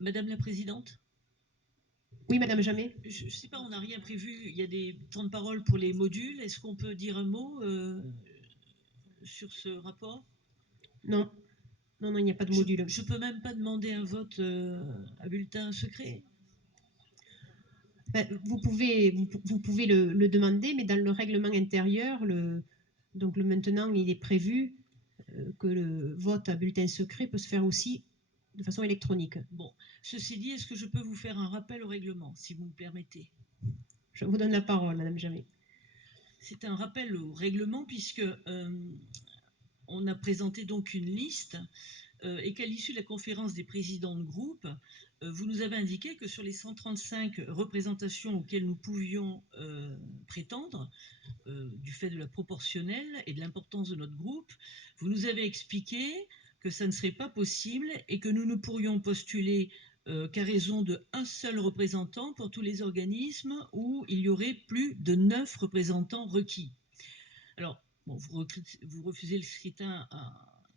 Madame la Présidente, Oui, Madame Jamais? je ne sais pas, on n'a rien prévu. Il y a des temps de parole pour les modules. Est-ce qu'on peut dire un mot sur ce rapport? Non, non, non, il n'y a pas de Je module. ne peux même pas demander un vote à bulletin secret. Ben, vous pouvez le demander, mais dans le règlement intérieur, donc maintenant, il est prévu que le vote à bulletin secret peut se faire aussi de façon électronique. Bon, ceci dit, est-ce que je peux vous faire un rappel au règlement, si vous me permettez? Je vous donne la parole, Madame Jamais. C'est un rappel au règlement puisque on a présenté donc une liste et qu'à l'issue de la conférence des présidents de groupe, vous nous avez indiqué que sur les 135 représentations auxquelles nous pouvions prétendre, du fait de la proportionnelle et de l'importance de notre groupe, vous nous avez expliqué que ça ne serait pas possible et que nous ne pourrions postuler qu'à raison d'un seul représentant pour tous les organismes où il y aurait plus de 9 représentants requis. Alors, bon, vous refusez le scrutin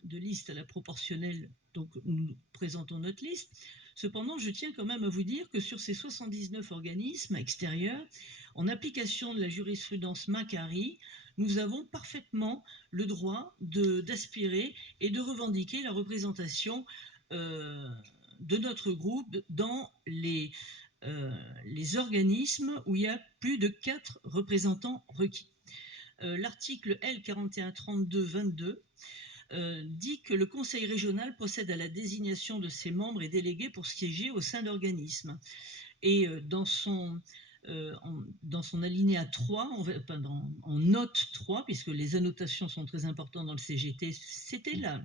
de liste à la proportionnelle, donc nous présentons notre liste. Cependant, je tiens quand même à vous dire que sur ces 79 organismes extérieurs, en application de la jurisprudence Macquarie, nous avons parfaitement le droit d'aspirer et de revendiquer la représentation de notre groupe dans les organismes où il y a plus de 4 représentants requis. L'article L 4132-22 dit que le conseil régional procède à la désignation de ses membres et délégués pour siéger au sein d'organismes. Et dans son alinéa 3, en note 3, puisque les annotations sont très importantes dans le CGT, c'était la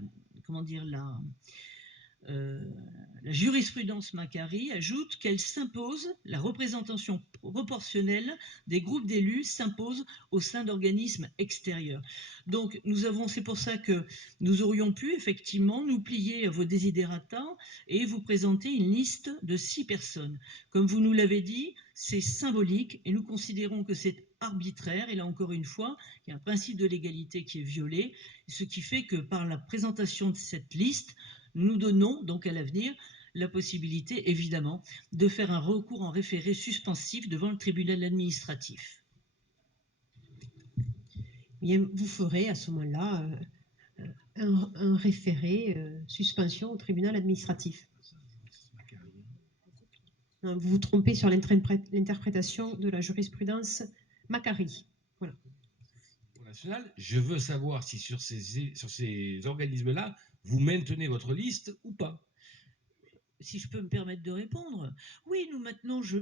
jurisprudence Macquarie ajoute qu'elle s'impose, la représentation proportionnelle des groupes d'élus s'impose au sein d'organismes extérieurs. Donc c'est pour ça que nous aurions pu effectivement nous plier à vos desiderata et vous présenter une liste de 6 personnes. Comme vous nous l'avez dit, c'est symbolique et nous considérons que c'est arbitraire, et là encore une fois, il y a un principe de l'égalité qui est violé, ce qui fait que par la présentation de cette liste, nous donnons donc à l'avenir la possibilité, évidemment, de faire un recours en référé suspensif devant le tribunal administratif. Bien, vous ferez à ce moment-là un référé suspension au tribunal administratif. Non, vous vous trompez sur l'interprétation de la jurisprudence Macquarie. Voilà. National, je veux savoir si sur ces organismes-là, vous maintenez votre liste ou pas. Si je peux me permettre de répondre, oui, nous maintenant, je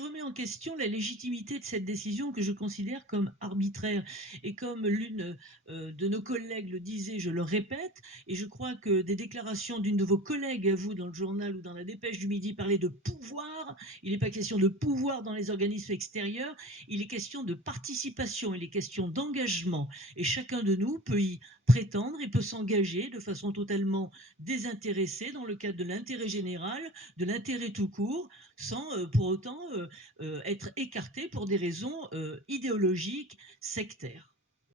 remets en question la légitimité de cette décision que je considère comme arbitraire. Et comme l'une de nos collègues le disait, je le répète, et je crois que des déclarations d'une de vos collègues à vous dans le journal ou dans la dépêche du midi parlaient de pouvoir. Il n'est pas question de pouvoir dans les organismes extérieurs, il est question de participation, il est question d'engagement. Et chacun de nous peut y prétendre et peut s'engager de façon totalement désintéressés dans le cadre de l'intérêt général, de l'intérêt tout court, sans pour autant être écartés pour des raisons idéologiques, sectaires.